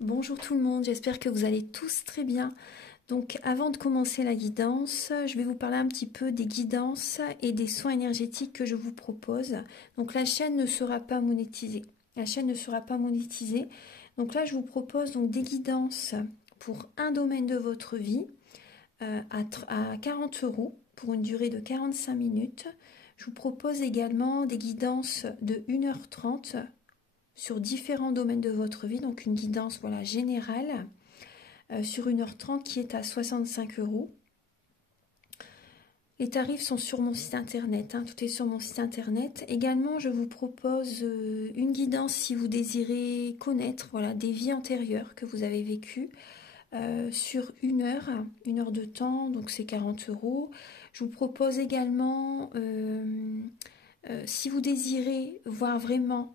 Bonjour tout le monde, j'espère que vous allez tous très bien. Donc avant de commencer la guidance, je vais vous parler un petit peu des guidances et des soins énergétiques que je vous propose. Donc la chaîne ne sera pas monétisée. La chaîne ne sera pas monétisée. Donc là je vous propose donc des guidances pour un domaine de votre vie à 40 € pour une durée de 45 minutes. Je vous propose également des guidances de 1h30 sur différents domaines de votre vie, donc une guidance voilà, générale sur 1h30 qui est à 65 €. Les tarifs sont sur mon site internet, tout est sur mon site internet. Également, je vous propose une guidance si vous désirez connaître voilà, des vies antérieures que vous avez vécues sur une heure de temps, donc c'est 40 €. Je vous propose également, si vous désirez voir vraiment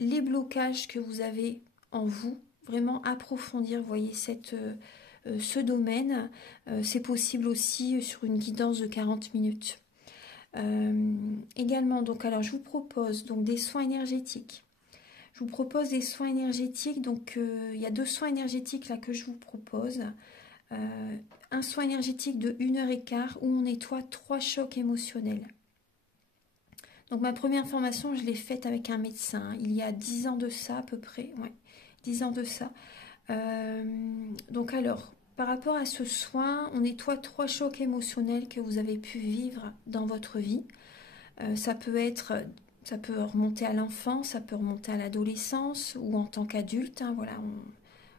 les blocages que vous avez en vous, vraiment approfondir, voyez, ce domaine. C'est possible aussi sur une guidance de 40 minutes. Également, donc, alors je vous propose donc des soins énergétiques. Je vous propose des soins énergétiques, donc il y a 2 soins énergétiques là que je vous propose. Un soin énergétique de 1h15 où on nettoie 3 chocs émotionnels. Donc ma première formation, je l'ai faite avec un médecin, il y a 10 ans de ça à peu près, ouais, 10 ans de ça. Donc alors, par rapport à ce soin, on nettoie 3 chocs émotionnels que vous avez pu vivre dans votre vie. Ça peut remonter à l'enfance, ça peut remonter à l'adolescence ou en tant qu'adulte. Voilà,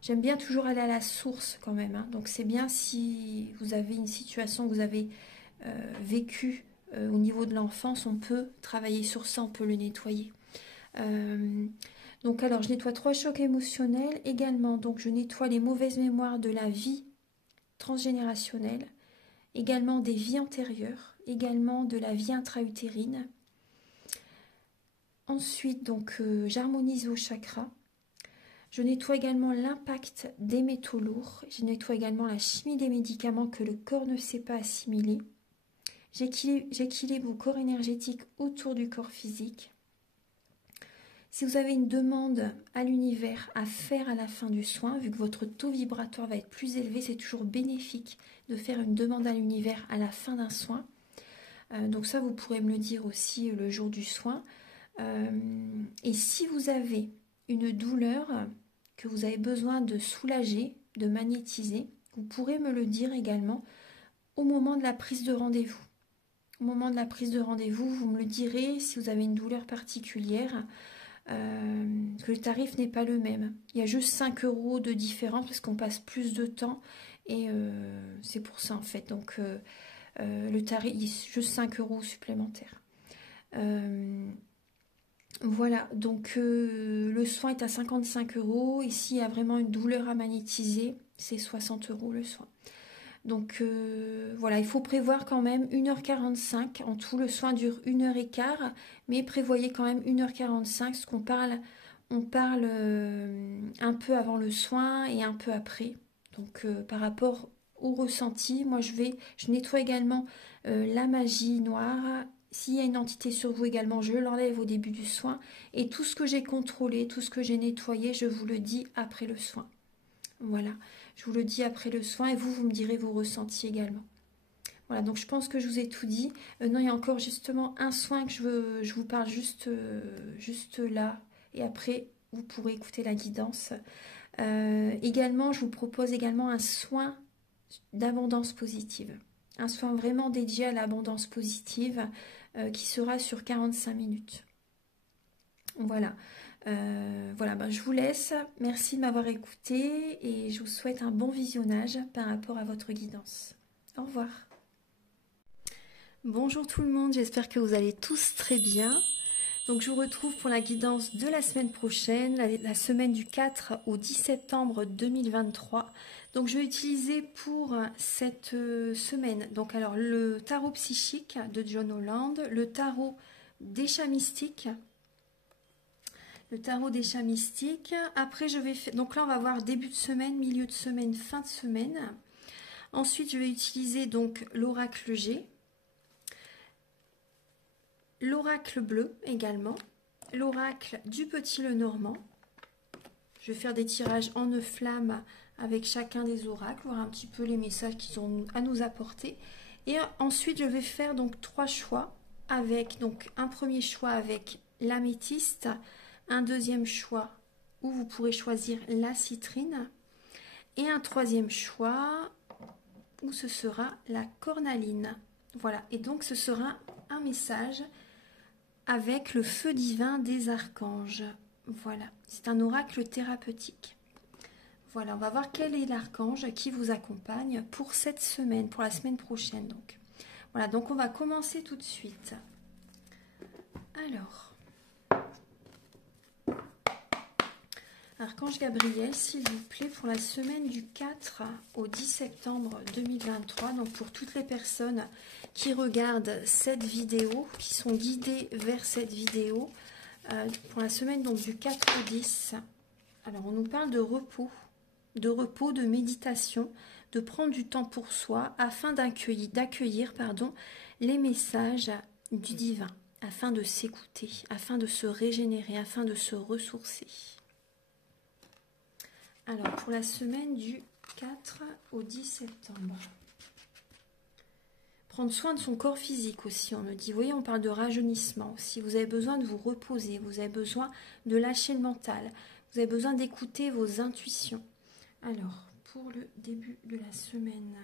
j'aime bien toujours aller à la source quand même. Donc c'est bien si vous avez une situation que vous avez vécue au niveau de l'enfance, on peut travailler sur ça, on peut le nettoyer. Donc alors je nettoie 3 chocs émotionnels également, donc je nettoie les mauvaises mémoires de la vie transgénérationnelle, également des vies antérieures, également de la vie intra-utérine. Ensuite donc j'harmonise vos chakras. Je nettoie également l'impact des métaux lourds, je nettoie également la chimie des médicaments que le corps ne sait pas assimiler. J'équilibre vos corps énergétiques autour du corps physique. Si vous avez une demande à l'univers à faire à la fin du soin, vu que votre taux vibratoire va être plus élevé, c'est toujours bénéfique de faire une demande à l'univers à la fin d'un soin. Donc ça, vous pourrez me le dire aussi le jour du soin. Et si vous avez une douleur que vous avez besoin de soulager, de magnétiser, vous pourrez me le dire également au moment de la prise de rendez-vous. Au moment de la prise de rendez-vous, vous me le direz si vous avez une douleur particulière. Que le tarif n'est pas le même. Il y a juste 5 € de différence parce qu'on passe plus de temps et c'est pour ça en fait. Donc le tarif, il y a juste 5 € supplémentaires. Voilà, donc le soin est à 55 €. Ici, il y a vraiment une douleur à magnétiser, c'est 60 € le soin. Donc voilà, il faut prévoir quand même 1h45. En tout, le soin dure 1h15, mais prévoyez quand même 1h45, parce qu'on parle, on parle un peu avant le soin et un peu après. Donc par rapport au ressenti, moi je nettoie également la magie noire. S'il y a une entité sur vous également, je l'enlève au début du soin. Et tout ce que j'ai contrôlé, tout ce que j'ai nettoyé, je vous le dis après le soin. Voilà, je vous le dis après le soin et vous me direz vos ressentis également. Voilà, donc je pense que je vous ai tout dit. Non, il y a encore justement un soin que je vous parle juste là. Et après, vous pourrez écouter la guidance. Également, je vous propose également un soin d'abondance positive. Un soin vraiment dédié à l'abondance positive qui sera sur 45 minutes. Voilà. Voilà, je vous laisse. Merci de m'avoir écouté et je vous souhaite un bon visionnage par rapport à votre guidance. Au revoir. Bonjour tout le monde, j'espère que vous allez tous très bien. Donc je vous retrouve pour la guidance de la semaine prochaine, la semaine du 4 au 10 septembre 2023. Donc je vais utiliser pour cette semaine, donc alors le tarot psychique de John Holland, le tarot des chats mystiques. Le tarot des chats mystiques. Après, je vais faire... Donc là, on va voir début de semaine, milieu de semaine, fin de semaine. Ensuite, je vais utiliser donc l'oracle G. L'oracle bleu également. L'oracle du Petit Lenormand. Je vais faire des tirages en 9 flammes avec chacun des oracles, voir un petit peu les messages qu'ils ont à nous apporter. Et ensuite, je vais faire donc 3 choix avec donc un premier choix avec l'améthyste, un deuxième choix où vous pourrez choisir la citrine et un troisième choix où ce sera la cornaline. Voilà, et donc ce sera un message avec le feu divin des archanges. Voilà, c'est un oracle thérapeutique. Voilà, on va voir quel est l'archange qui vous accompagne pour cette semaine, pour la semaine prochaine. Donc, voilà, donc on va commencer tout de suite. Alors, Archange Gabriel, s'il vous plaît, pour la semaine du 4 au 10 septembre 2023, donc pour toutes les personnes qui regardent cette vidéo, qui sont guidées vers cette vidéo, pour la semaine donc du 4 au 10, alors on nous parle de repos, de méditation, de prendre du temps pour soi afin d'accueillir les messages du divin, afin de s'écouter, afin de se régénérer, afin de se ressourcer. Alors, pour la semaine du 4 au 10 septembre. Prendre soin de son corps physique aussi, on me dit. Vous voyez, on parle de rajeunissement aussi. Vous avez besoin de vous reposer, vous avez besoin de lâcher le mental. Vous avez besoin d'écouter vos intuitions. Alors, pour le début de la semaine...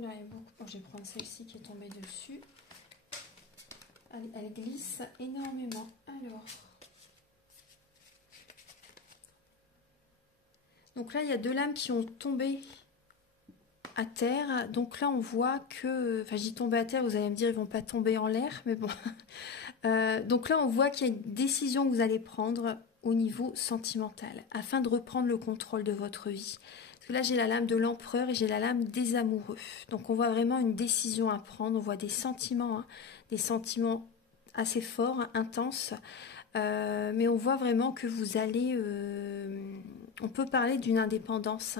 Là, bon, je vais prendre celle-ci qui est tombée dessus. Elle glisse énormément. Alors, donc là, il y a 2 lames qui ont tombé à terre. Donc là, on voit que... Enfin, je dis tomber à terre, vous allez me dire, ils ne vont pas tomber en l'air, mais bon. Donc là, on voit qu'il y a une décision que vous allez prendre au niveau sentimental, afin de reprendre le contrôle de votre vie. Parce que là, j'ai la lame de l'empereur et j'ai la lame des amoureux. Donc on voit vraiment une décision à prendre, on voit des sentiments assez forts, intenses. Mais on voit vraiment que vous allez... on peut parler d'une indépendance,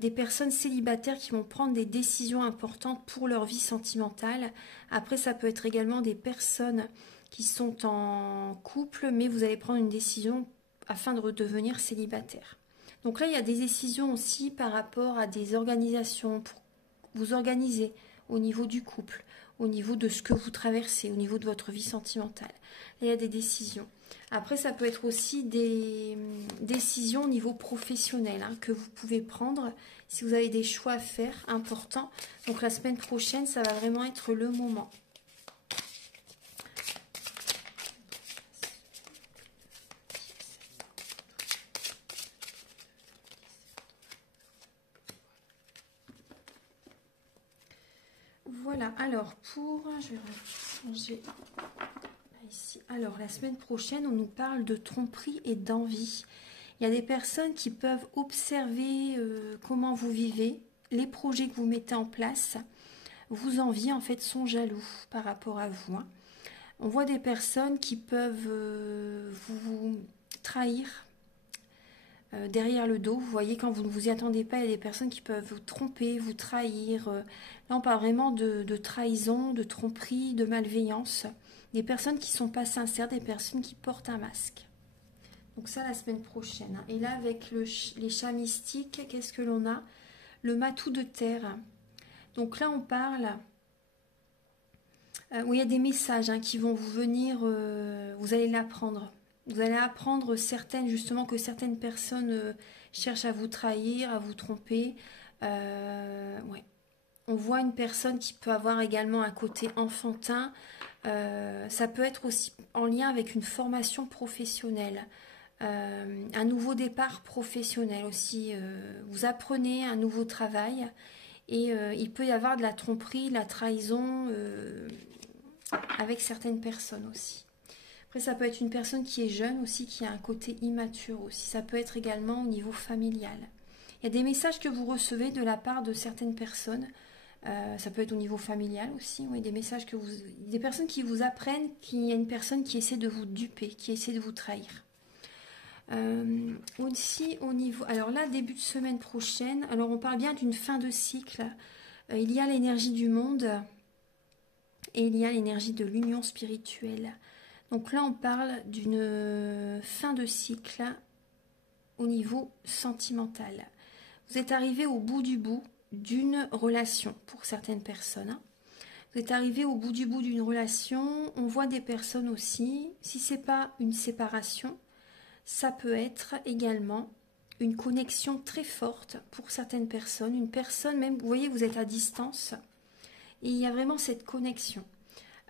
des personnes célibataires qui vont prendre des décisions importantes pour leur vie sentimentale. Après, ça peut être également des personnes qui sont en couple, mais vous allez prendre une décision afin de redevenir célibataire. Donc là, il y a des décisions aussi par rapport à des organisations pour vous organiser au niveau du couple, au niveau de ce que vous traversez, au niveau de votre vie sentimentale. Là, il y a des décisions. Après, ça peut être aussi des décisions au niveau professionnel que vous pouvez prendre si vous avez des choix à faire importants. Donc la semaine prochaine, ça va vraiment être le moment. Voilà, alors je vais ranger ici. Alors la semaine prochaine, on nous parle de tromperie et d'envie. Il y a des personnes qui peuvent observer comment vous vivez, les projets que vous mettez en place, vous envient, en fait, sont jaloux par rapport à vous. On voit des personnes qui peuvent vous trahir derrière le dos. Vous voyez, quand vous ne vous y attendez pas, il y a des personnes qui peuvent vous tromper, vous trahir. Là, on parle vraiment de trahison, de tromperie, de malveillance. Des personnes qui ne sont pas sincères, des personnes qui portent un masque. Donc ça, la semaine prochaine. Et là, avec les chats mystiques, qu'est-ce que l'on a? Le matou de terre. Donc là, on parle... où il y a des messages qui vont vous venir, vous allez l'apprendre. Vous allez apprendre justement que certaines personnes cherchent à vous trahir, à vous tromper. Ouais. On voit une personne qui peut avoir également un côté enfantin. Ça peut être aussi en lien avec une formation professionnelle. Un nouveau départ professionnel aussi. Vous apprenez un nouveau travail et il peut y avoir de la tromperie, de la trahison avec certaines personnes aussi. Après, ça peut être une personne qui est jeune aussi, qui a un côté immature aussi. Ça peut être également au niveau familial. Il y a des messages que vous recevez de la part de certaines personnes Ça peut être au niveau familial aussi, oui, des messages des personnes qui vous apprennent qu'il y a une personne qui essaie de vous duper, qui essaie de vous trahir. Aussi au niveau, alors là, début de semaine prochaine, alors on parle bien d'une fin de cycle. Il y a l'énergie du monde et il y a l'énergie de l'union spirituelle. Donc là, on parle d'une fin de cycle au niveau sentimental. Vous êtes arrivé au bout du bout d'une relation pour certaines personnes. Vous êtes arrivé au bout du bout d'une relation. On voit des personnes aussi, si ce n'est pas une séparation, ça peut être également une connexion très forte pour certaines personnes. Une personne même, vous voyez, vous êtes à distance et il y a vraiment cette connexion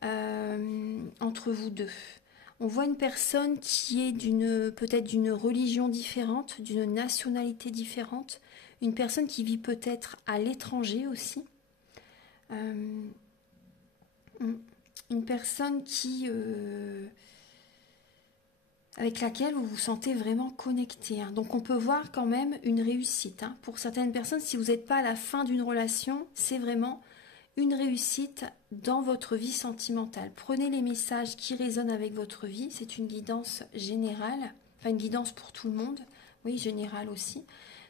entre vous deux. On voit une personne qui est peut-être d'une religion différente, d'une nationalité différente, une personne qui vit peut-être à l'étranger aussi, une personne avec laquelle vous vous sentez vraiment connecté. Donc on peut voir quand même une réussite. Pour certaines personnes, si vous n'êtes pas à la fin d'une relation, c'est vraiment une réussite dans votre vie sentimentale. Prenez les messages qui résonnent avec votre vie, c'est une guidance générale, enfin une guidance pour tout le monde, oui, générale aussi.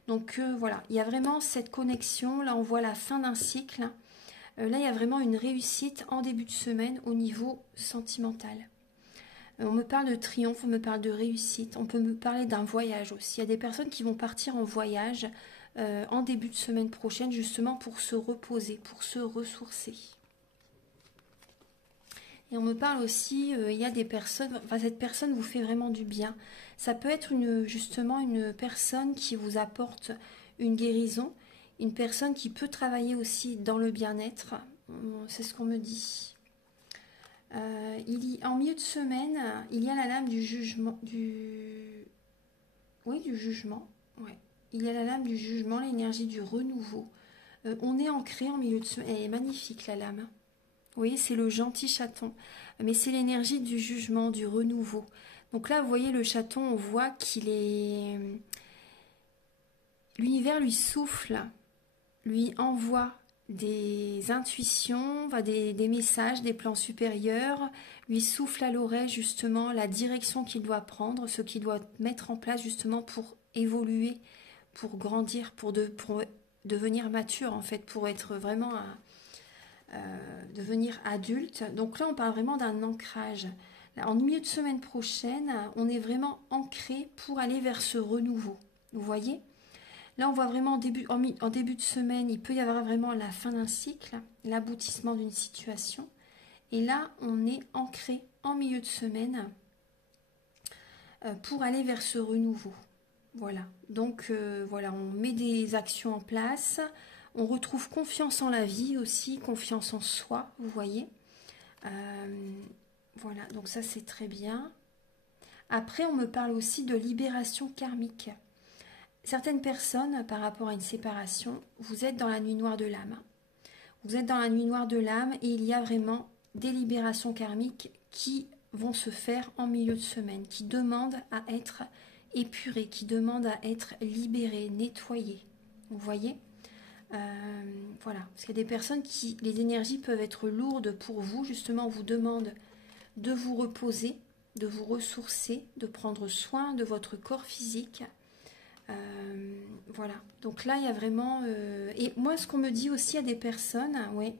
Donc voilà, il y a vraiment cette connexion, là on voit la fin d'un cycle, là il y a vraiment une réussite en début de semaine au niveau sentimental. On me parle de triomphe, on me parle de réussite, on peut me parler d'un voyage aussi. Il y a des personnes qui vont partir en voyage en début de semaine prochaine, justement pour se reposer, pour se ressourcer. Et on me parle aussi, il y a des personnes, enfin cette personne vous fait vraiment du bien. Ça peut être justement une personne qui vous apporte une guérison, une personne qui peut travailler aussi dans le bien-être, c'est ce qu'on me dit. En milieu de semaine, il y a la lame du jugement, oui, du jugement, ouais. Il y a la lame du jugement, l'énergie du renouveau. On est ancré en milieu de semaine. Elle est magnifique, la lame. Oui, c'est le gentil chaton. Mais c'est l'énergie du jugement, du renouveau. Donc là, vous voyez le chaton, on voit qu'il est... L'univers lui souffle, lui envoie des intuitions, des messages, des plans supérieurs, lui souffle à l'oreille justement la direction qu'il doit prendre, ce qu'il doit mettre en place justement pour évoluer, pour grandir, pour devenir mature en fait, pour être vraiment devenir adulte. Donc là on parle vraiment d'un ancrage. Là, en milieu de semaine prochaine, on est vraiment ancré pour aller vers ce renouveau. Vous voyez ? Là, on voit vraiment en début de semaine, il peut y avoir vraiment la fin d'un cycle, l'aboutissement d'une situation. Et là, on est ancré en milieu de semaine pour aller vers ce renouveau. Voilà. Donc, voilà, on met des actions en place. On retrouve confiance en la vie aussi, confiance en soi, vous voyez. Voilà, donc ça, c'est très bien. Après, on me parle aussi de libération karmique. Certaines personnes, par rapport à une séparation, vous êtes dans la nuit noire de l'âme. Vous êtes dans la nuit noire de l'âme et il y a vraiment des libérations karmiques qui vont se faire en milieu de semaine, qui demandent à être épurées, qui demandent à être libérées, nettoyées. Vous voyez ? Voilà, parce qu'il y a des personnes qui, les énergies peuvent être lourdes pour vous, justement, on vous demande de vous reposer, de vous ressourcer, de prendre soin de votre corps physique. Voilà, donc là il y a vraiment et moi ce qu'on me dit aussi à des personnes, ouais,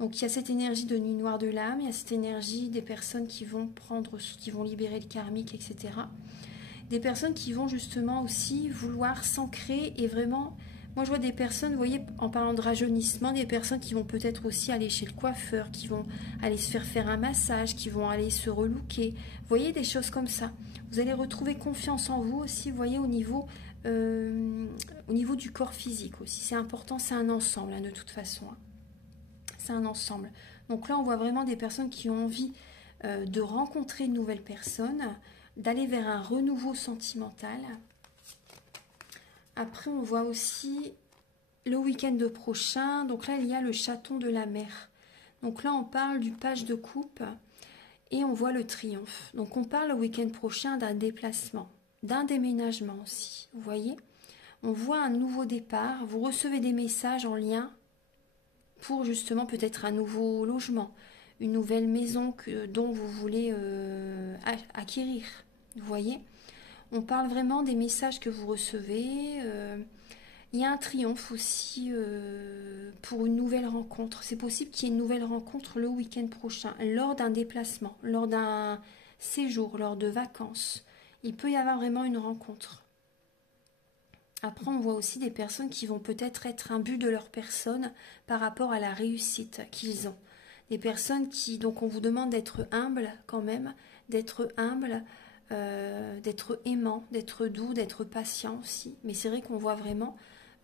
donc il y a cette énergie de nuit noire de l'âme, il y a cette énergie des personnes qui vont libérer le karmique, etc. Des personnes qui vont justement aussi vouloir s'ancrer et vraiment, moi je vois des personnes, vous voyez, en parlant de rajeunissement, des personnes qui vont peut-être aussi aller chez le coiffeur, qui vont aller se faire un massage, qui vont aller se relooker, vous voyez, des choses comme ça. Vous allez retrouver confiance en vous aussi, vous voyez, au niveau du corps physique aussi. C'est important, c'est un ensemble, de toute façon. C'est un ensemble. Donc là, on voit vraiment des personnes qui ont envie de rencontrer une nouvelle personne, d'aller vers un renouveau sentimental. Après, on voit aussi le week-end prochain. Donc là, il y a le chaton de la mer. Donc là, on parle du page de coupe et on voit le triomphe. Donc on parle le week-end prochain d'un déplacement, d'un déménagement aussi. Vous voyez ? On voit un nouveau départ. Vous recevez des messages en lien pour justement peut-être un nouveau logement, une nouvelle maison dont vous voulez acquérir. Vous voyez? On parle vraiment des messages que vous recevez. Il y a un triomphe aussi pour une nouvelle rencontre. C'est possible qu'il y ait une nouvelle rencontre le week-end prochain, lors d'un déplacement, lors d'un séjour, lors de vacances. Il peut y avoir vraiment une rencontre. Après, on voit aussi des personnes qui vont peut-être être imbus de leur personne par rapport à la réussite qu'ils ont. Des personnes qui, donc on vous demande d'être humble quand même, d'être humble, d'être aimant, d'être doux, d'être patient aussi. Mais c'est vrai qu'on voit vraiment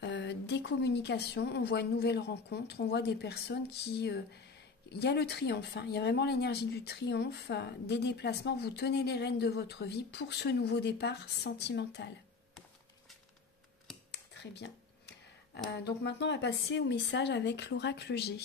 des communications, on voit une nouvelle rencontre, on voit des personnes qui... il y a le triomphe, hein, il y a vraiment l'énergie du triomphe, des déplacements, vous tenez les rênes de votre vie pour ce nouveau départ sentimental. Très bien. Donc maintenant, on va passer au message avec l'oracle G.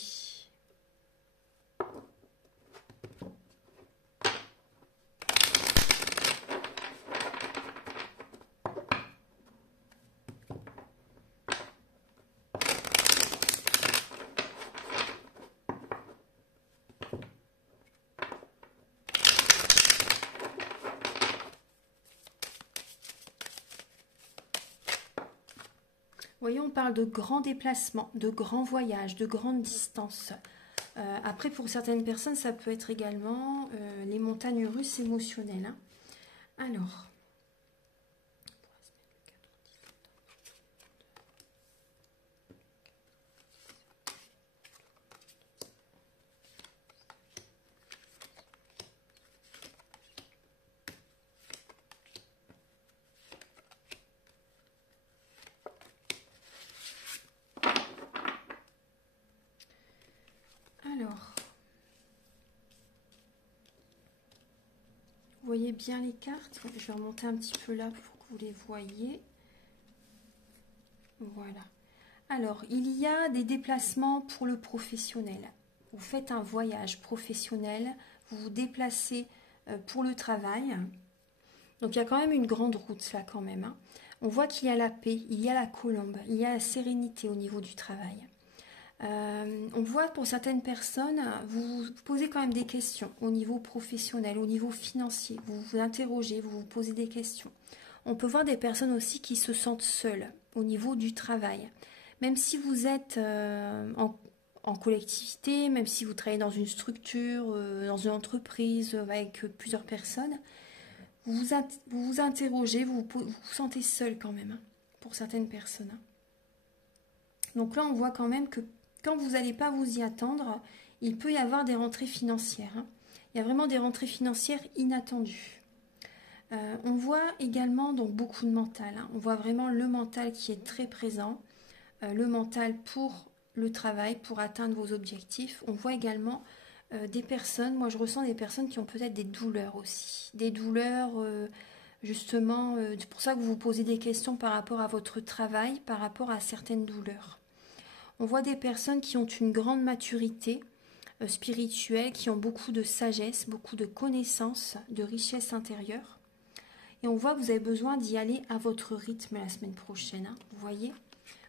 Vous voyez, on parle de grands déplacements, de grands voyages, de grandes distances. Après, pour certaines personnes, ça peut être également les montagnes russes émotionnelles, hein. Alors, vous voyez bien les cartes. Je vais remonter un petit peu là pour que vous les voyez. Voilà. Alors, il y a des déplacements pour le professionnel. Vous faites un voyage professionnel, vous vous déplacez pour le travail. Donc, il y a quand même une grande route là quand même, hein. On voit qu'il y a la paix, il y a la colombe, il y a la sérénité au niveau du travail. On voit pour certaines personnes, vous vous posez quand même des questions au niveau professionnel, au niveau financier. Vous vous interrogez, vous vous posez des questions. On peut voir des personnes aussi qui se sentent seules au niveau du travail. Même si vous êtes en collectivité, même si vous travaillez dans une structure, dans une entreprise avec plusieurs personnes, vous vous interrogez, vous vous sentez seul quand même, hein, pour certaines personnes. Donc là, on voit quand même que quand vous n'allez pas vous y attendre, il peut y avoir des rentrées financières, hein. Il y a vraiment des rentrées financières inattendues. On voit également donc beaucoup de mental, hein. On voit vraiment le mental qui est très présent, le mental pour le travail, pour atteindre vos objectifs. On voit également des personnes, moi je ressens des personnes qui ont peut-être des douleurs aussi. Des douleurs, justement, c'est pour ça que vous vous posez des questions par rapport à votre travail, par rapport à certaines douleurs. On voit des personnes qui ont une grande maturité spirituelle, qui ont beaucoup de sagesse, beaucoup de connaissances, de richesse intérieure. Et on voit que vous avez besoin d'y aller à votre rythme la semaine prochaine, hein. Vous voyez,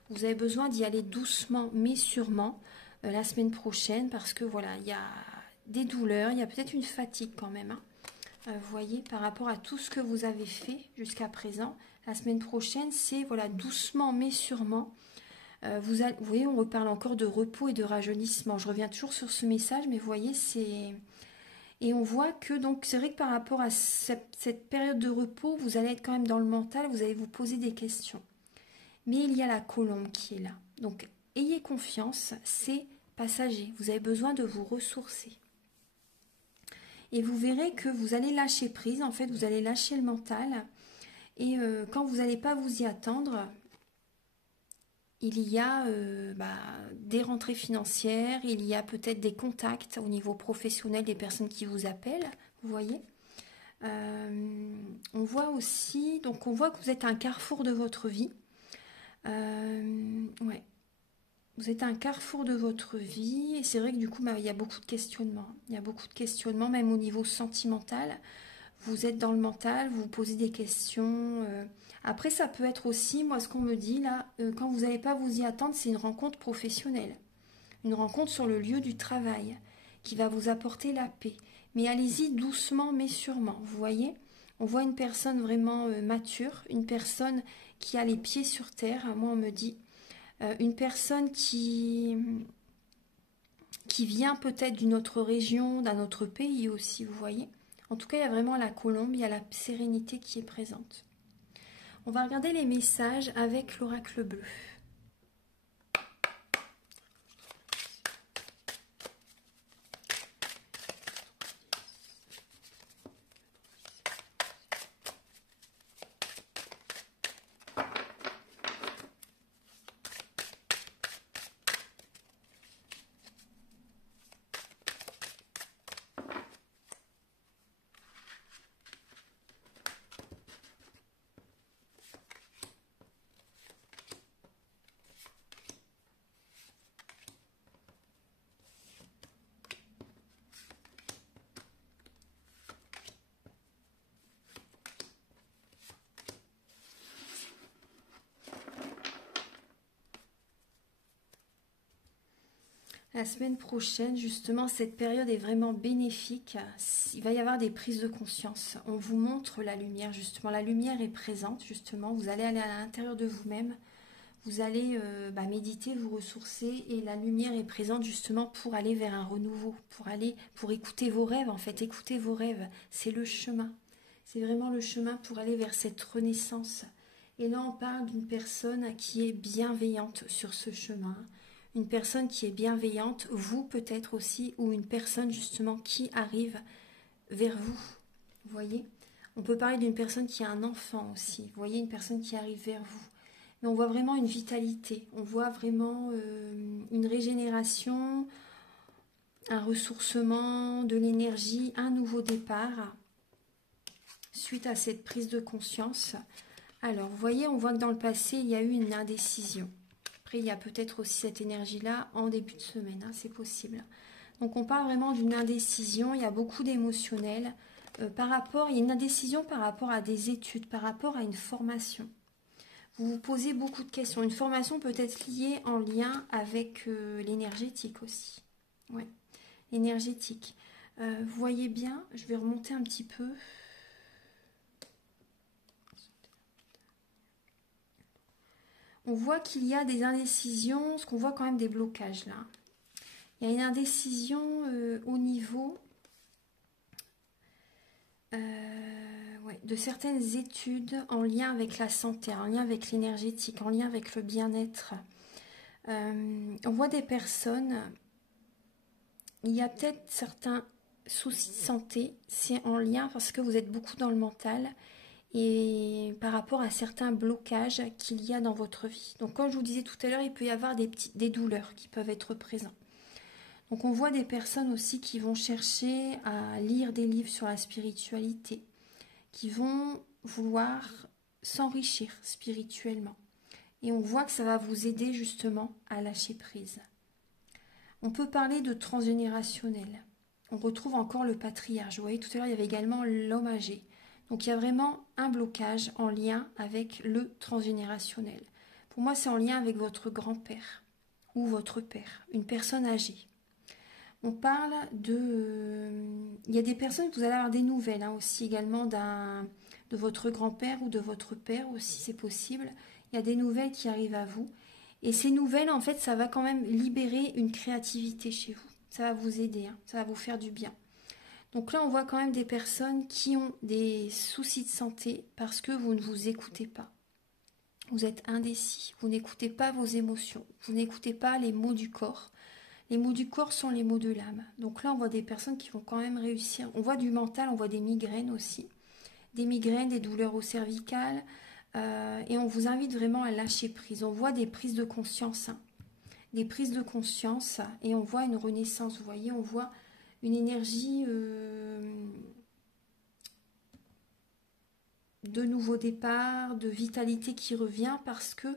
vous avez besoin d'y aller doucement mais sûrement la semaine prochaine parce que voilà, il y a des douleurs, il y a peut-être une fatigue quand même, hein. Vous voyez, par rapport à tout ce que vous avez fait jusqu'à présent, la semaine prochaine, c'est voilà, doucement mais sûrement. Vous voyez, on reparle encore de repos et de rajeunissement. Je reviens toujours sur ce message, mais vous voyez, c'est... Et on voit que, donc, c'est vrai que par rapport à cette période de repos, vous allez être quand même dans le mental, vous allez vous poser des questions. Mais il y a la colombe qui est là. Donc, ayez confiance, c'est passager. Vous avez besoin de vous ressourcer. Et vous verrez que vous allez lâcher prise, en fait, vous allez lâcher le mental. Et quand vous n'allez pas vous y attendre, il y a des rentrées financières, il y a peut-être des contacts au niveau professionnel des personnes qui vous appellent, vous voyez. On voit aussi, donc on voit que vous êtes à un carrefour de votre vie. Ouais. Vous êtes à un carrefour de votre vie et c'est vrai que du coup, il y a beaucoup de questionnements. Il y a beaucoup de questionnements, même au niveau sentimental. Vous êtes dans le mental, vous vous posez des questions. Après, ça peut être aussi, moi, ce qu'on me dit là, quand vous n'allez pas vous y attendre, c'est une rencontre professionnelle. une rencontre sur le lieu du travail qui va vous apporter la paix. Mais allez-y doucement mais sûrement, vous voyez? On voit une personne vraiment mature, une personne qui a les pieds sur terre, moi on me dit, une personne qui vient peut-être d'une autre région, d'un autre pays aussi, vous voyez? En tout cas, il y a vraiment la colombe, il y a la sérénité qui est présente. On va regarder les messages avec l'oracle bleu. La semaine prochaine, justement, cette période est vraiment bénéfique. Il va y avoir des prises de conscience. On vous montre la lumière, justement. La lumière est présente, justement. Vous allez aller à l'intérieur de vous-même. Vous allez méditer, vous ressourcer. Et la lumière est présente, justement, pour aller vers un renouveau. Pour écouter vos rêves, en fait. Écoutez vos rêves. C'est le chemin. C'est vraiment le chemin pour aller vers cette renaissance. Et là, on parle d'une personne qui est bienveillante sur ce chemin. Une personne qui est bienveillante, vous peut-être aussi, ou une personne justement qui arrive vers vous. Vous voyez? On peut parler d'une personne qui a un enfant aussi. Vous voyez, une personne qui arrive vers vous. Mais on voit vraiment une vitalité. On voit vraiment une régénération, un ressourcement, de l'énergie, un nouveau départ suite à cette prise de conscience. Alors, vous voyez, on voit que dans le passé, il y a eu une indécision. Après, il y a peut-être aussi cette énergie-là en début de semaine, hein, c'est possible. Donc, on parle vraiment d'une indécision. Il y a beaucoup d'émotionnel. Il y a une indécision par rapport à des études, par rapport à une formation. Vous vous posez beaucoup de questions. Une formation peut être liée en lien avec l'énergétique aussi. Ouais, l'énergétique. Vous voyez bien, je vais remonter un petit peu. On voit qu'il y a des indécisions, parce qu'on voit quand même des blocages là. Il y a une indécision au niveau de certaines études en lien avec la santé, en lien avec l'énergétique, en lien avec le bien-être. On voit des personnes, il y a peut-être certains soucis de santé, c'est en lien parce que vous êtes beaucoup dans le mental et par rapport à certains blocages qu'il y a dans votre vie. Donc comme je vous disais tout à l'heure, il peut y avoir des douleurs qui peuvent être présentes. Donc on voit des personnes aussi qui vont chercher à lire des livres sur la spiritualité, qui vont vouloir s'enrichir spirituellement. Et on voit que ça va vous aider justement à lâcher prise. On peut parler de transgénérationnel. On retrouve encore le patriarche. Vous voyez, tout à l'heure, il y avait également l'homme âgé. Donc il y a vraiment un blocage en lien avec le transgénérationnel. Pour moi, c'est en lien avec votre grand-père ou votre père, une personne âgée. On parle de... il y a des personnes que vous allez avoir des nouvelles hein, aussi également de votre grand-père ou de votre père aussi, c'est possible. Il y a des nouvelles qui arrivent à vous. Et ces nouvelles, en fait, ça va quand même libérer une créativité chez vous. Ça va vous aider, hein, ça va vous faire du bien. Donc là, on voit quand même des personnes qui ont des soucis de santé parce que vous ne vous écoutez pas. Vous êtes indécis, vous n'écoutez pas vos émotions, vous n'écoutez pas les mots du corps. Les mots du corps sont les mots de l'âme. Donc là, on voit des personnes qui vont quand même réussir. On voit du mental, on voit des migraines aussi. Des migraines, des douleurs au cervical. Et on vous invite vraiment à lâcher prise. On voit des prises de conscience. Hein. Des prises de conscience. Et on voit une renaissance. Vous voyez, on voit une énergie de nouveau départ, de vitalité qui revient parce que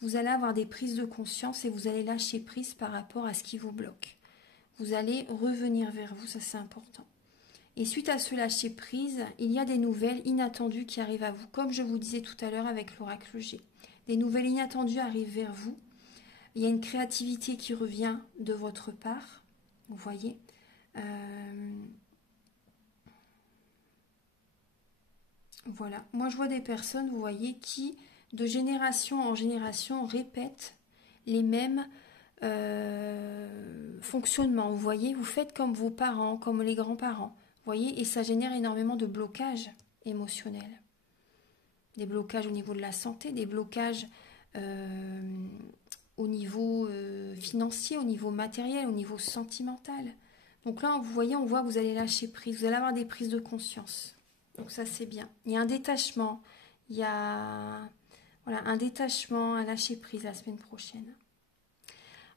vous allez avoir des prises de conscience et vous allez lâcher prise par rapport à ce qui vous bloque. Vous allez revenir vers vous, ça c'est important. Et suite à ce lâcher prise, il y a des nouvelles inattendues qui arrivent à vous. Comme je vous disais tout à l'heure avec l'oracle G. Des nouvelles inattendues arrivent vers vous. Il y a une créativité qui revient de votre part, vous voyez. Voilà, moi je vois des personnes, vous voyez, qui de génération en génération répètent les mêmes fonctionnements. Vous voyez, vous faites comme vos parents, comme les grands-parents. Vous voyez, et ça génère énormément de blocages émotionnels. Des blocages au niveau de la santé, des blocages au niveau financier, au niveau matériel, au niveau sentimental. Donc là, vous voyez, on voit que vous allez lâcher prise, vous allez avoir des prises de conscience. Donc ça, c'est bien. Il y a un détachement, il y a voilà, un détachement, un lâcher prise la semaine prochaine.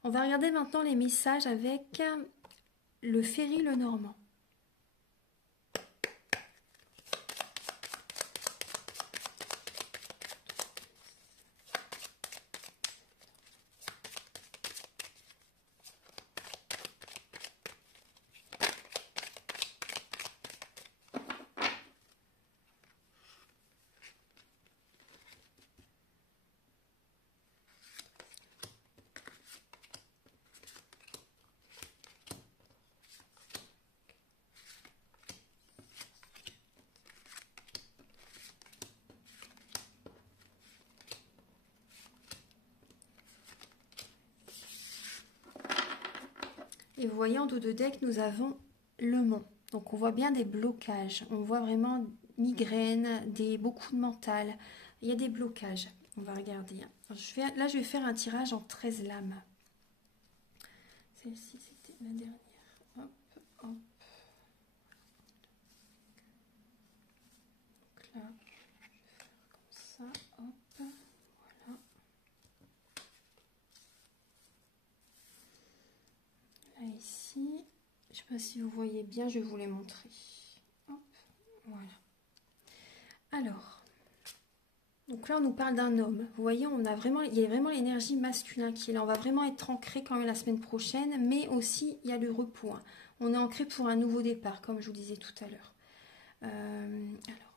On va regarder maintenant les messages avec le Ferry Lenormand. Et vous voyez, en dos de deck, nous avons le mont. Donc on voit bien des blocages. On voit vraiment migraine, beaucoup de mental. Il y a des blocages. On va regarder. Là, je vais faire un tirage en 13 lames. Celle-ci, c'était la dernière. Hop, hop. Donc là, je vais faire comme ça. Hop, voilà. Là, ici, je ne sais pas si vous voyez bien, je vais vous les montrer. Hop, voilà. Alors, donc là, on nous parle d'un homme. Vous voyez, il y a vraiment l'énergie masculine qui est là. On va vraiment être ancré quand même la semaine prochaine, mais aussi, il y a le repos. Hein. On est ancré pour un nouveau départ, comme je vous disais tout à l'heure. Alors,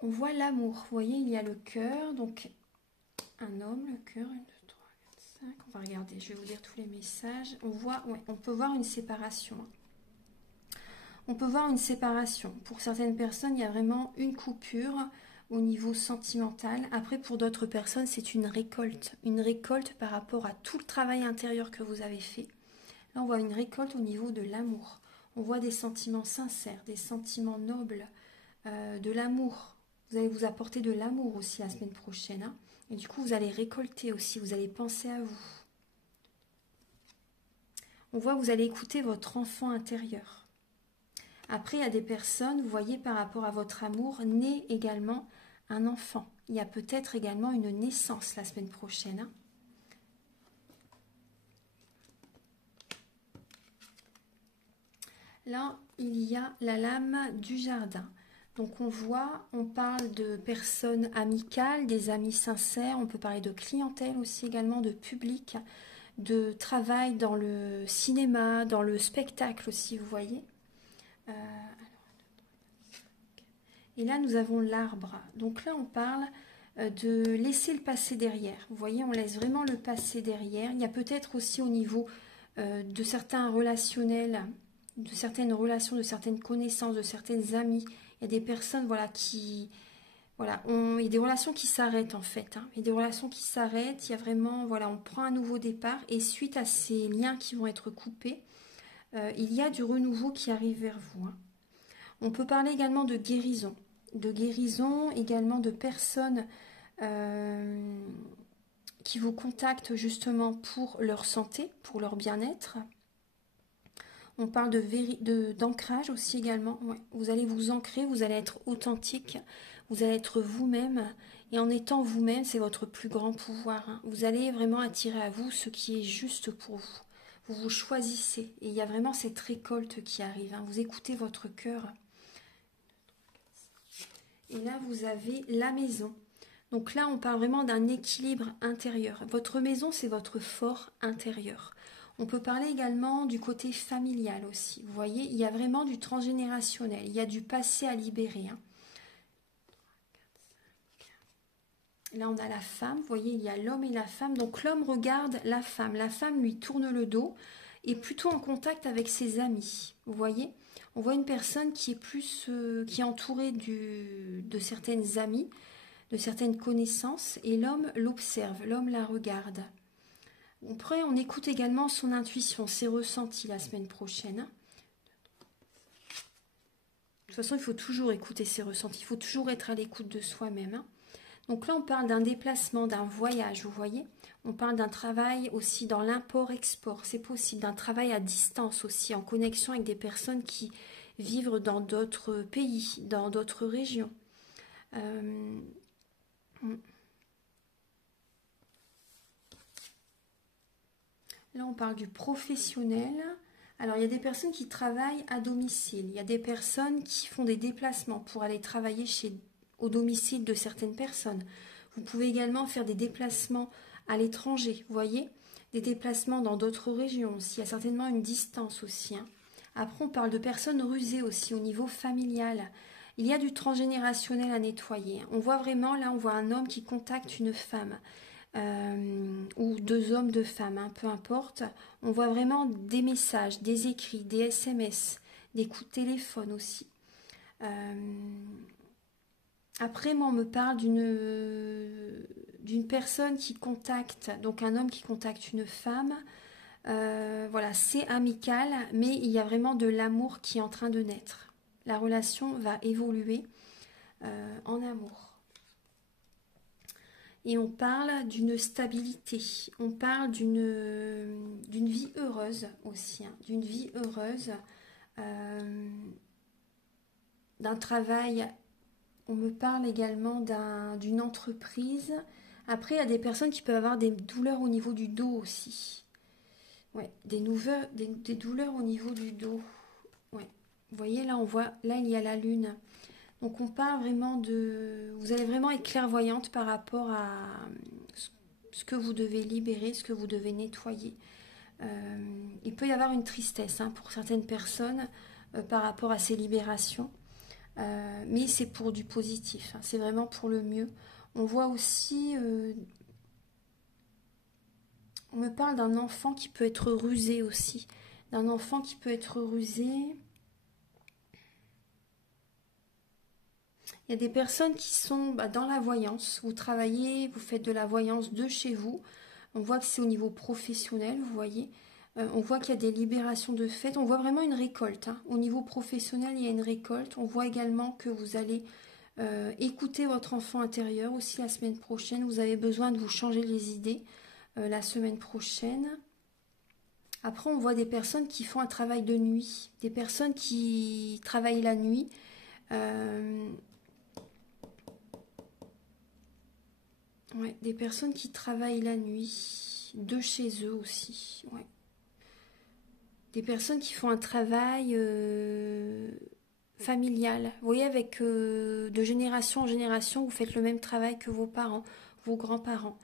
on voit l'amour. Vous voyez, il y a le cœur. Donc, un homme, le cœur, 1, 2, 3, 4, 5. On va regarder, je vais vous lire tous les messages. On peut voir une séparation. On peut voir une séparation. Pour certaines personnes, il y a vraiment une coupure au niveau sentimental. Après, pour d'autres personnes, c'est une récolte. Une récolte par rapport à tout le travail intérieur que vous avez fait. Là, on voit une récolte au niveau de l'amour. On voit des sentiments sincères, des sentiments nobles, de l'amour. Vous allez vous apporter de l'amour aussi la semaine prochaine. Hein. Et du coup, vous allez récolter aussi. Vous allez penser à vous. On voit que vous allez écouter votre enfant intérieur. Après, il y a des personnes, vous voyez, par rapport à votre amour, naît également un enfant. Il y a peut-être également une naissance la semaine prochaine. Hein. Là, il y a la lame du jardin. Donc on parle de personnes amicales, des amis sincères, on peut parler de clientèle aussi également, de public, de travail dans le cinéma, dans le spectacle aussi, vous voyez. Et là, nous avons l'arbre. Donc là, on parle de laisser le passé derrière. Vous voyez, on laisse vraiment le passé derrière. Il y a peut-être aussi au niveau de certains relationnels, de certaines relations, de certaines connaissances, de certains amis. Il y a des personnes qui... il y a des relations qui s'arrêtent en fait. Hein. Il y a des relations qui s'arrêtent. Il y a vraiment, on prend un nouveau départ. Et suite à ces liens qui vont être coupés, il y a du renouveau qui arrive vers vous. Hein. On peut parler également de guérison également de personnes qui vous contactent justement pour leur santé, pour leur bien-être. On parle d'ancrage aussi également. Ouais. Vous allez vous ancrer, vous allez être authentique, vous allez être vous-même. Et en étant vous-même, c'est votre plus grand pouvoir. Hein. Vous allez vraiment attirer à vous ce qui est juste pour vous. Vous vous choisissez. Et il y a vraiment cette récolte qui arrive. Hein. Vous écoutez votre cœur. Et là, vous avez la maison. Donc là, on parle vraiment d'un équilibre intérieur. Votre maison, c'est votre fort intérieur. On peut parler également du côté familial aussi. Vous voyez, il y a vraiment du transgénérationnel. Il y a du passé à libérer. Hein. Là, on a la femme. Vous voyez, il y a l'homme et la femme. Donc, l'homme regarde la femme. La femme lui tourne le dos et plutôt en contact avec ses amis. Vous voyez, on voit une personne qui est plus, qui est entourée de certaines amies, de certaines connaissances, et l'homme l'observe, l'homme la regarde. Après, on écoute également son intuition, ses ressentis la semaine prochaine. De toute façon, il faut toujours écouter ses ressentis, il faut toujours être à l'écoute de soi-même. Donc là, on parle d'un déplacement, d'un voyage, vous voyez. On parle d'un travail aussi dans l'import-export, c'est possible, d'un travail à distance aussi, en connexion avec des personnes qui vivent dans d'autres pays, dans d'autres régions. Là, on parle du professionnel. Alors, il y a des personnes qui travaillent à domicile. Il y a des personnes qui font des déplacements pour aller travailler au domicile de certaines personnes. Vous pouvez également faire des déplacements à l'étranger, vous voyez, des déplacements dans d'autres régions aussi. Il y a certainement une distance aussi. Après, on parle de personnes rusées aussi au niveau familial. Il y a du transgénérationnel à nettoyer. On voit vraiment, là, on voit un homme qui contacte une femme. Ou deux hommes, deux femmes, peu importe. On voit vraiment des messages, des écrits, des SMS, des coups de téléphone aussi. Après, moi, on me parle d'une personne qui contacte, donc un homme qui contacte une femme. Voilà, c'est amical, mais il y a vraiment de l'amour qui est en train de naître. La relation va évoluer en amour. Et on parle d'une stabilité, on parle d'une vie heureuse aussi, d'une vie heureuse, d'un travail. On me parle également d'une entreprise. Après, il y a des personnes qui peuvent avoir des douleurs au niveau du dos aussi. Ouais, des douleurs au niveau du dos. Ouais. Vous voyez, là, on voit, là, il y a la lune. Donc, on parle vraiment de... Vous allez vraiment être clairvoyante par rapport à ce que vous devez libérer, ce que vous devez nettoyer. Il peut y avoir une tristesse pour certaines personnes par rapport à ces libérations. Mais c'est pour du positif, c'est vraiment pour le mieux. On voit aussi, on me parle d'un enfant qui peut être rusé aussi, d'un enfant qui peut être rusé. Il y a des personnes qui sont dans la voyance, vous travaillez, vous faites de la voyance de chez vous, on voit que c'est au niveau professionnel, vous voyez. On voit qu'il y a des libérations de fait, on voit vraiment une récolte. Au niveau professionnel, il y a une récolte. On voit également que vous allez écouter votre enfant intérieur aussi la semaine prochaine. Vous avez besoin de vous changer les idées la semaine prochaine. Après, on voit des personnes qui font un travail de nuit, des personnes qui travaillent la nuit. Ouais, des personnes qui travaillent la nuit, de chez eux aussi. Ouais. Des personnes qui font un travail familial. Vous voyez, avec de génération en génération, vous faites le même travail que vos parents, vos grands-parents.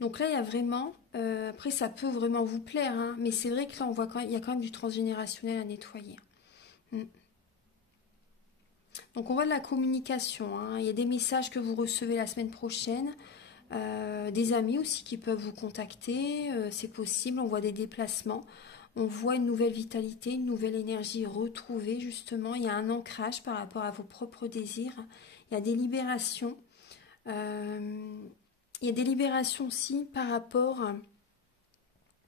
Donc là, il y a vraiment... après, ça peut vraiment vous plaire, mais c'est vrai que là, on voit il y a quand même du transgénérationnel à nettoyer. Donc on voit de la communication. Il y a des messages que vous recevez la semaine prochaine. Des amis aussi qui peuvent vous contacter, c'est possible. On voit des déplacements. On voit une nouvelle vitalité, une nouvelle énergie retrouvée, justement. Il y a un ancrage par rapport à vos propres désirs. Il y a des libérations. Il y a des libérations aussi par rapport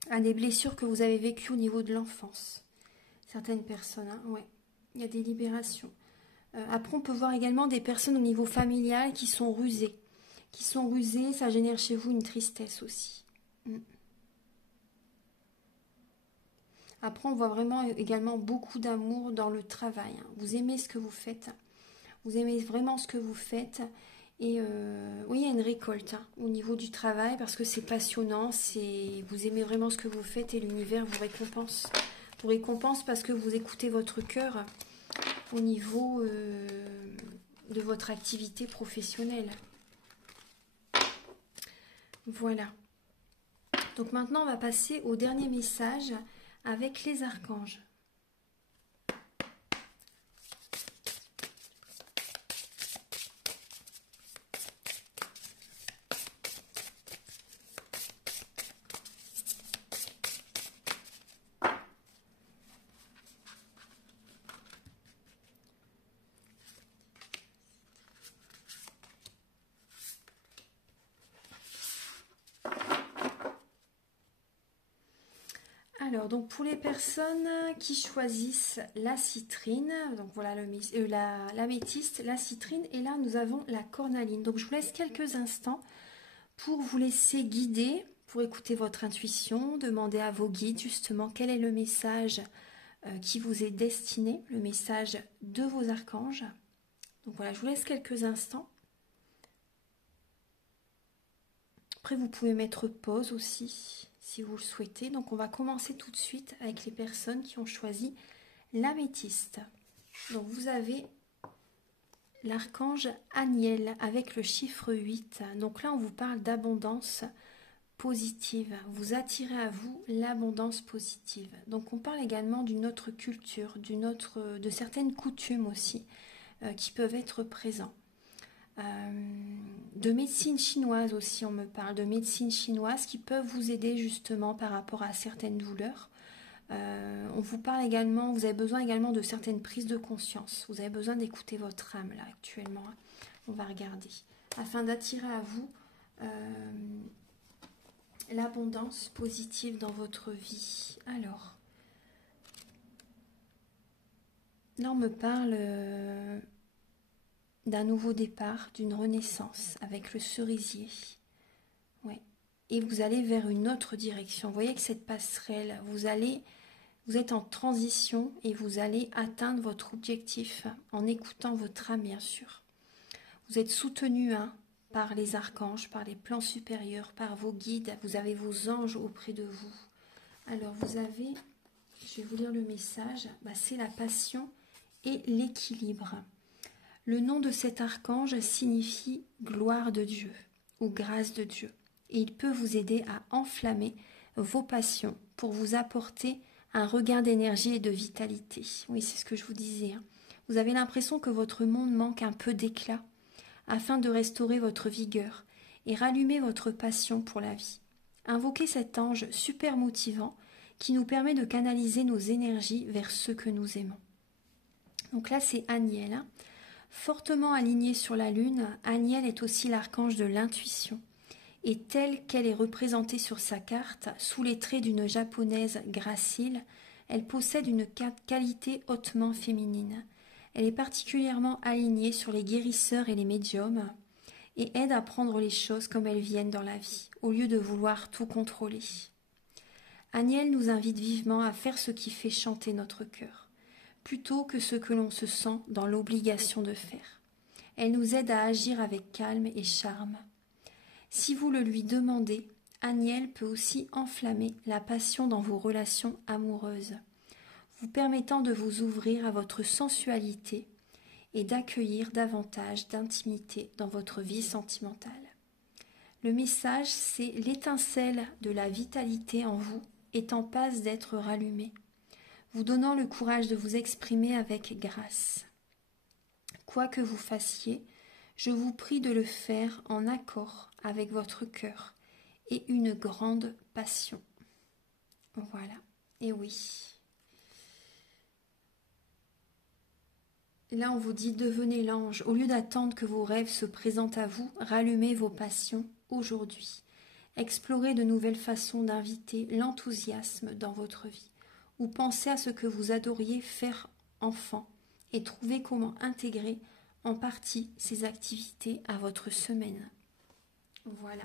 à des blessures que vous avez vécues au niveau de l'enfance. Certaines personnes, ouais. Il y a des libérations. Après, on peut voir également des personnes au niveau familial qui sont rusées. Ça génère chez vous une tristesse aussi. Après, on voit vraiment également beaucoup d'amour dans le travail. Vous aimez ce que vous faites. Vous aimez vraiment ce que vous faites. Et oui, il y a une récolte au niveau du travail parce que c'est passionnant. Vous aimez vraiment ce que vous faites et l'univers vous récompense. Vous récompense parce que vous écoutez votre cœur au niveau de votre activité professionnelle. Voilà. Donc maintenant, on va passer au dernier message avec les archanges. Alors, donc pour les personnes qui choisissent la citrine, donc voilà l'améthyste, la citrine, et là nous avons la cornaline. Donc je vous laisse quelques instants pour vous laisser guider, pour écouter votre intuition, demander à vos guides justement quel est le message qui vous est destiné, le message de vos archanges. Donc voilà, je vous laisse quelques instants. Après, vous pouvez mettre pause aussi, si vous le souhaitez. Donc, on va commencer tout de suite avec les personnes qui ont choisi l'améthyste. Donc, vous avez l'archange Aniel avec le chiffre 8. Donc là, on vous parle d'abondance positive. Vous attirez à vous l'abondance positive. Donc, on parle également d'une autre culture, de certaines coutumes aussi qui peuvent être présentes. De médecine chinoise aussi, on me parle de médecine chinoise qui peuvent vous aider justement par rapport à certaines douleurs. On vous parle également, vous avez besoin également de certaines prises de conscience. Vous avez besoin d'écouter votre âme là actuellement. On va regarder afin d'attirer à vous l'abondance positive dans votre vie. Alors, là on me parle d'un nouveau départ, d'une renaissance avec le cerisier. Ouais. Et vous allez vers une autre direction. Vous voyez que cette passerelle, vous êtes en transition et vous allez atteindre votre objectif en écoutant votre âme, bien sûr. Vous êtes soutenu par les archanges, par les plans supérieurs, par vos guides. Vous avez vos anges auprès de vous. Alors, vous avez, je vais vous lire le message, c'est la passion et l'équilibre. Le nom de cet archange signifie gloire de Dieu ou grâce de Dieu. Et il peut vous aider à enflammer vos passions pour vous apporter un regain d'énergie et de vitalité. Oui, c'est ce que je vous disais. Vous avez l'impression que votre monde manque un peu d'éclat afin de restaurer votre vigueur et rallumer votre passion pour la vie. Invoquez cet ange super motivant qui nous permet de canaliser nos énergies vers ceux que nous aimons. Donc là, c'est Aniel. Fortement alignée sur la lune, Aniel est aussi l'archange de l'intuition. Et telle qu'elle est représentée sur sa carte, sous les traits d'une japonaise gracile, elle possède une qualité hautement féminine. Elle est particulièrement alignée sur les guérisseurs et les médiums et aide à prendre les choses comme elles viennent dans la vie, au lieu de vouloir tout contrôler. Aniel nous invite vivement à faire ce qui fait chanter notre cœur, plutôt que ce que l'on se sent dans l'obligation de faire. Elle nous aide à agir avec calme et charme. Si vous le lui demandez, Aniel peut aussi enflammer la passion dans vos relations amoureuses, vous permettant de vous ouvrir à votre sensualité et d'accueillir davantage d'intimité dans votre vie sentimentale. Le message, c'est l'étincelle de la vitalité en vous est en passe d'être rallumée, vous donnant le courage de vous exprimer avec grâce. Quoi que vous fassiez, je vous prie de le faire en accord avec votre cœur et une grande passion. Voilà, et oui. Là, on vous dit, devenez l'ange. Au lieu d'attendre que vos rêves se présentent à vous, rallumez vos passions aujourd'hui. Explorez de nouvelles façons d'inviter l'enthousiasme dans votre vie. Ou pensez à ce que vous adoriez faire enfant et trouvez comment intégrer en partie ces activités à votre semaine. Voilà.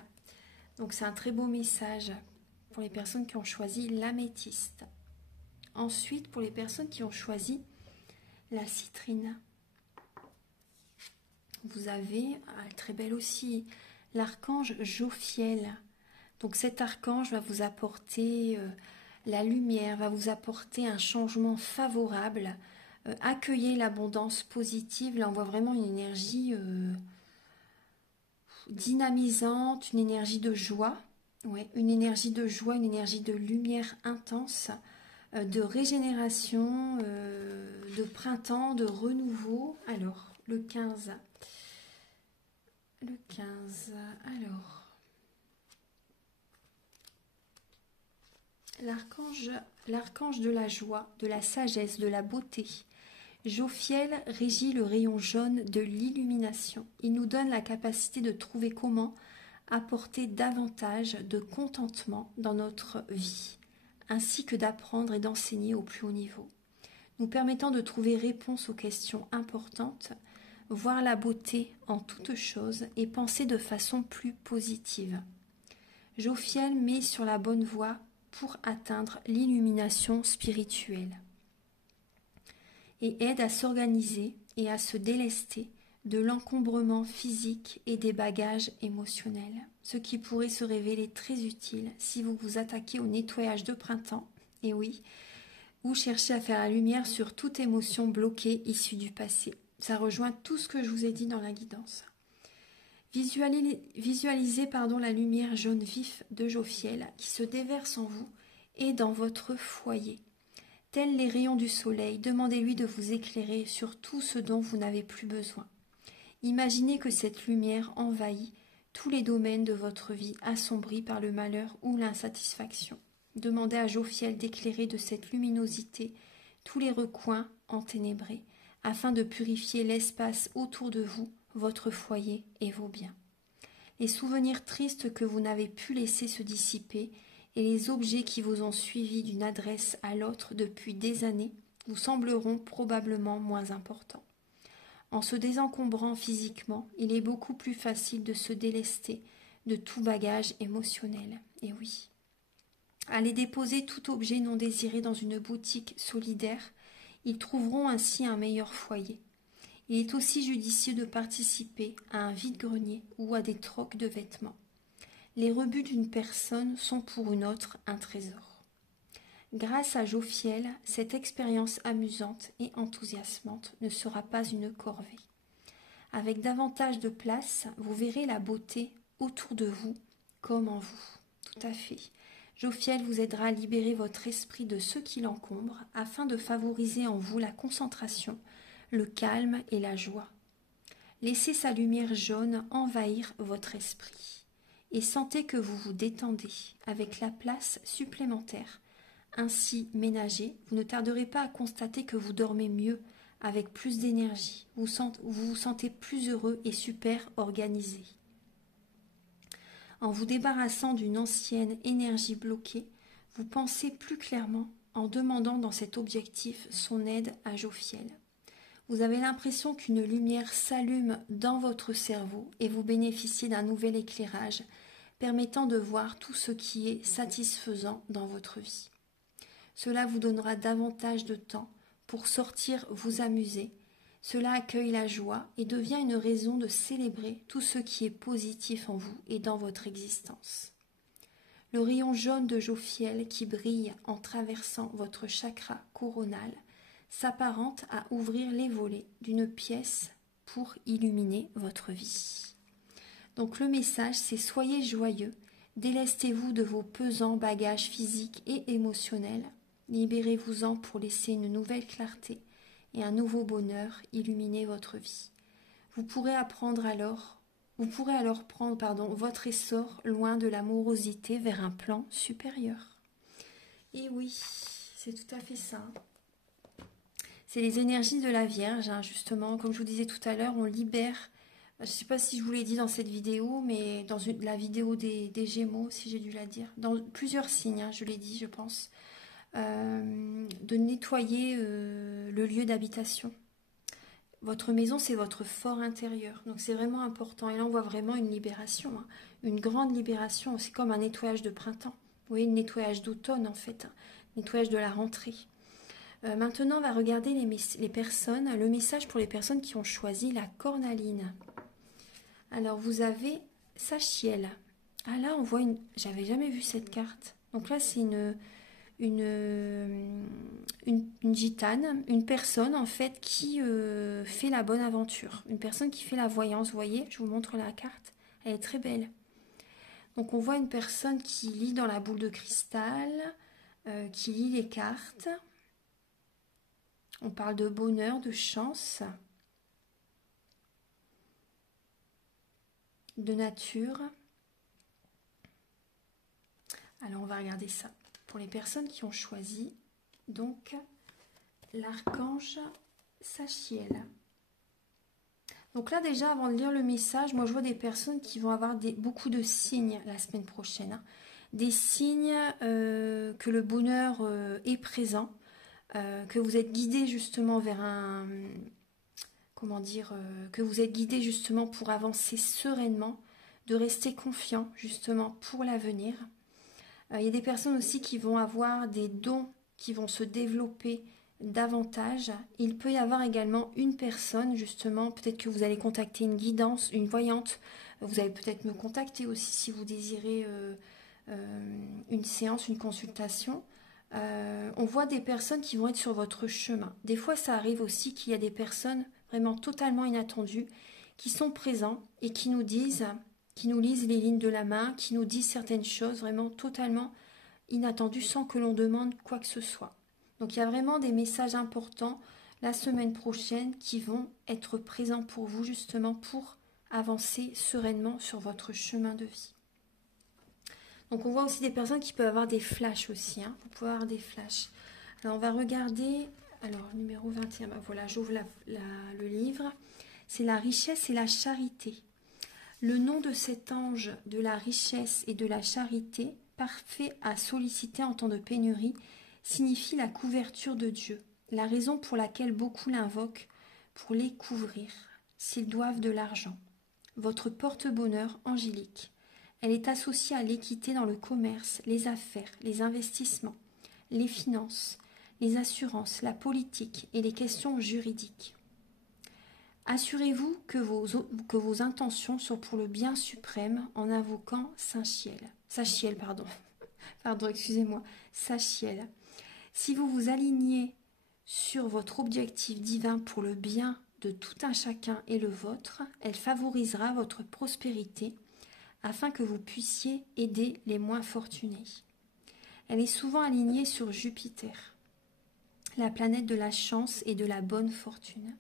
Donc c'est un très beau message pour les personnes qui ont choisi l'améthyste. Ensuite, pour les personnes qui ont choisi la citrine, vous avez, très belle aussi, l'archange Jophiel. Donc cet archange va vous apporter la lumière, va vous apporter un changement favorable. Accueillez l'abondance positive. Là, on voit vraiment une énergie dynamisante, une énergie de joie. Ouais, une énergie de joie, une énergie de lumière intense, de régénération, de printemps, de renouveau. Alors, le 15, alors... L'archange de la joie, de la sagesse, de la beauté. Jophiel régit le rayon jaune de l'illumination. Il nous donne la capacité de trouver comment apporter davantage de contentement dans notre vie. ainsi que d'apprendre et d'enseigner au plus haut niveau, nous permettant de trouver réponse aux questions importantes, voir la beauté en toutes choses et penser de façon plus positive. Jophiel met sur la bonne voie pour atteindre l'illumination spirituelle et aide à s'organiser et à se délester de l'encombrement physique et des bagages émotionnels, ce qui pourrait se révéler très utile si vous vous attaquez au nettoyage de printemps, et oui, ou cherchez à faire la lumière sur toute émotion bloquée issue du passé. Ça rejoint tout ce que je vous ai dit dans la guidance. Visualisez la lumière jaune vif de Jophiel qui se déverse en vous et dans votre foyer. Tels les rayons du soleil, demandez-lui de vous éclairer sur tout ce dont vous n'avez plus besoin. Imaginez que cette lumière envahit tous les domaines de votre vie assombris par le malheur ou l'insatisfaction. Demandez à Jophiel d'éclairer de cette luminosité tous les recoins enténébrés, afin de purifier l'espace autour de vous, votre foyer et vos biens. Les souvenirs tristes que vous n'avez pu laisser se dissiper et les objets qui vous ont suivi d'une adresse à l'autre depuis des années vous sembleront probablement moins importants. En se désencombrant physiquement, il est beaucoup plus facile de se délester de tout bagage émotionnel. Et oui. Allez déposer tout objet non désiré dans une boutique solidaire. Ils trouveront ainsi un meilleur foyer. Il est aussi judicieux de participer à un vide-grenier ou à des trocs de vêtements. Les rebuts d'une personne sont pour une autre un trésor. Grâce à Jophiel, cette expérience amusante et enthousiasmante ne sera pas une corvée. Avec davantage de place, vous verrez la beauté autour de vous comme en vous. Tout à fait. Jophiel vous aidera à libérer votre esprit de ce qui l'encombre afin de favoriser en vous la concentration, le calme et la joie. Laissez sa lumière jaune envahir votre esprit et sentez que vous vous détendez avec la place supplémentaire. Ainsi ménagée, vous ne tarderez pas à constater que vous dormez mieux, avec plus d'énergie, vous vous sentez plus heureux et super organisé. En vous débarrassant d'une ancienne énergie bloquée, vous pensez plus clairement en demandant dans cet objectif son aide à Jophiel. Vous avez l'impression qu'une lumière s'allume dans votre cerveau et vous bénéficiez d'un nouvel éclairage permettant de voir tout ce qui est satisfaisant dans votre vie. Cela vous donnera davantage de temps pour sortir vous amuser. Cela accueille la joie et devient une raison de célébrer tout ce qui est positif en vous et dans votre existence. Le rayon jaune de Jophiel qui brille en traversant votre chakra coronal s'apparente à ouvrir les volets d'une pièce pour illuminer votre vie. Donc le message, c'est soyez joyeux, délestez-vous de vos pesants bagages physiques et émotionnels, libérez-vous-en pour laisser une nouvelle clarté et un nouveau bonheur illuminer votre vie. Vous pourrez alors prendre votre essor loin de l'amorosité vers un plan supérieur. Et oui, c'est tout à fait ça. C'est les énergies de la Vierge, hein, justement, comme je vous disais tout à l'heure, on libère, je ne sais pas si je vous l'ai dit dans cette vidéo, mais dans la vidéo des Gémeaux, si j'ai dû la dire, dans plusieurs signes, hein, je l'ai dit, je pense, de nettoyer le lieu d'habitation. Votre maison, c'est votre fort intérieur, donc c'est vraiment important. Et là, on voit vraiment une libération, hein, une grande libération. C'est comme un nettoyage de printemps. Vous voyez, un nettoyage d'automne, en fait, hein, nettoyage de la rentrée. Maintenant, on va regarder les personnes, le message pour les personnes qui ont choisi la cornaline. Alors, vous avez Sachiel. Ah là, on voit une... J'avais jamais vu cette carte. Donc là, c'est une gitane, une personne en fait qui fait la bonne aventure, une personne qui fait la voyance. Vous voyez, je vous montre la carte, elle est très belle. Donc on voit une personne qui lit dans la boule de cristal, qui lit les cartes. On parle de bonheur, de chance, de nature. Alors on va regarder ça. Pour les personnes qui ont choisi donc l'archange Sachiel. Donc là déjà avant de lire le message, moi je vois des personnes qui vont avoir beaucoup de signes la semaine prochaine. Hein. des signes que le bonheur est présent, que vous êtes guidé justement vers un... Comment dire, que vous êtes guidé justement pour avancer sereinement, de rester confiant justement pour l'avenir. Il y a des personnes aussi qui vont avoir des dons qui vont se développer davantage. Il peut y avoir également une personne justement, peut-être que vous allez contacter une guidance, une voyante. Vous allez peut-être me contacter aussi si vous désirez une séance, une consultation. On voit des personnes qui vont être sur votre chemin. Des fois, ça arrive aussi qu'il y a des personnes vraiment totalement inattendues qui sont présents et qui nous disent, qui nous lisent les lignes de la main, qui nous disent certaines choses vraiment totalement inattendues sans que l'on demande quoi que ce soit. Donc il y a vraiment des messages importants la semaine prochaine qui vont être présents pour vous justement pour avancer sereinement sur votre chemin de vie. Donc on voit aussi des personnes qui peuvent avoir des flashs aussi. Vous pouvez avoir des flashs. Alors on va regarder. Alors numéro 21. Voilà, j'ouvre le livre. C'est la richesse et la charité. Le nom de cet ange de la richesse et de la charité, parfait à solliciter en temps de pénurie, signifie la couverture de Dieu. La raison pour laquelle beaucoup l'invoquent, pour les couvrir, s'ils doivent de l'argent. Votre porte-bonheur angélique. Elle est associée à l'équité dans le commerce, les affaires, les investissements, les finances, les assurances, la politique et les questions juridiques. Assurez-vous que vos intentions sont pour le bien suprême en invoquant Sachiel. Pardon, excusez-moi. Sachiel. Si vous vous alignez sur votre objectif divin pour le bien de tout un chacun et le vôtre, elle favorisera votre prospérité afin que vous puissiez aider les moins fortunés. Elle est souvent alignée sur Jupiter, la planète de la chance et de la bonne fortune.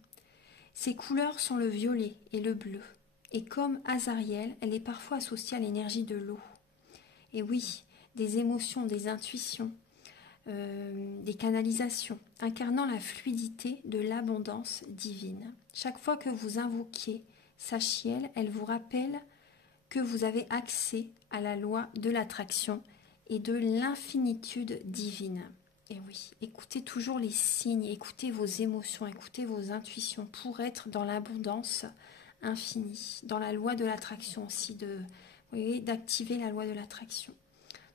Ses couleurs sont le violet et le bleu, et comme Azariel, elle est parfois associée à l'énergie de l'eau. Et oui, des émotions, des intuitions, des canalisations, incarnant la fluidité de l'abondance divine. Chaque fois que vous invoquiez Sachiel, elle vous rappelle que vous avez accès à la loi de l'attraction et de l'infinitude divine. Et oui, écoutez toujours les signes, écoutez vos émotions, écoutez vos intuitions pour être dans l'abondance infinie, dans la loi de l'attraction aussi, d'activer la loi de l'attraction.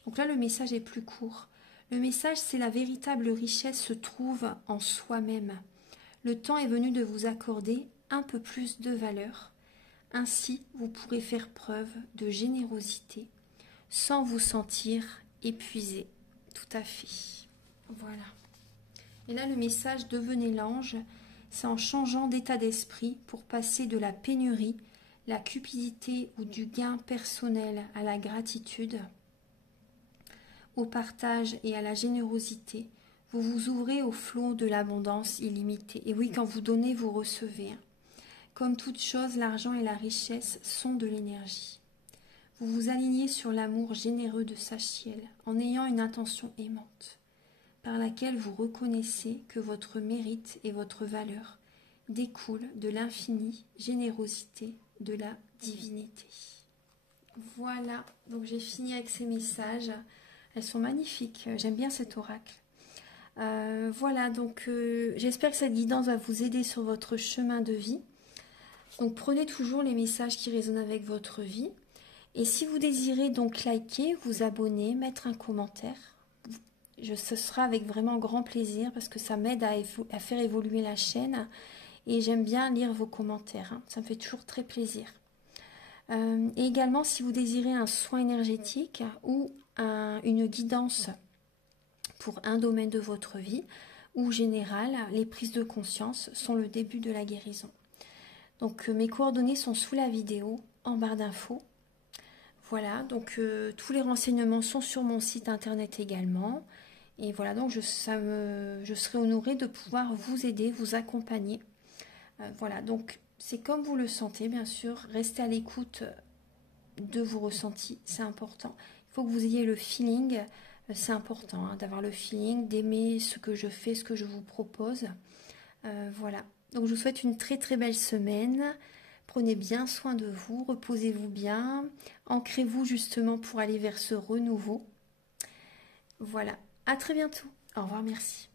Donc là, le message est plus court. Le message, c'est la véritable richesse se trouve en soi-même. Le temps est venu de vous accorder un peu plus de valeur. Ainsi, vous pourrez faire preuve de générosité sans vous sentir épuisé. Tout à fait. Voilà. Et là, le message devenez l'ange, c'est en changeant d'état d'esprit pour passer de la pénurie, la cupidité ou du gain personnel à la gratitude, au partage et à la générosité. Vous vous ouvrez au flot de l'abondance illimitée. Et oui, quand vous donnez, vous recevez. Comme toute chose, l'argent et la richesse sont de l'énergie. Vous vous alignez sur l'amour généreux de Sachiel en ayant une intention aimante, par laquelle vous reconnaissez que votre mérite et votre valeur découlent de l'infinie générosité de la divinité. Voilà, donc j'ai fini avec ces messages. Elles sont magnifiques, j'aime bien cet oracle. Voilà, donc j'espère que cette guidance va vous aider sur votre chemin de vie. Donc prenez toujours les messages qui résonnent avec votre vie. Et si vous désirez donc liker, vous abonner, mettre un commentaire, ce sera avec vraiment grand plaisir parce que ça m'aide à faire évoluer la chaîne. Et j'aime bien lire vos commentaires, ça me fait toujours très plaisir. Et également, si vous désirez un soin énergétique ou une guidance pour un domaine de votre vie ou général, les prises de conscience sont le début de la guérison. Donc mes coordonnées sont sous la vidéo, en barre d'infos. Voilà, donc tous les renseignements sont sur mon site internet également. Et voilà, donc je serai honorée de pouvoir vous aider, vous accompagner. Voilà, donc c'est comme vous le sentez, bien sûr. Restez à l'écoute de vos ressentis, c'est important. Il faut que vous ayez le feeling, c'est important d'avoir le feeling, d'aimer ce que je fais, ce que je vous propose. Voilà. Donc je vous souhaite une très très belle semaine. Prenez bien soin de vous, reposez-vous bien, ancrez-vous justement pour aller vers ce renouveau. Voilà, à très bientôt. Au revoir, merci.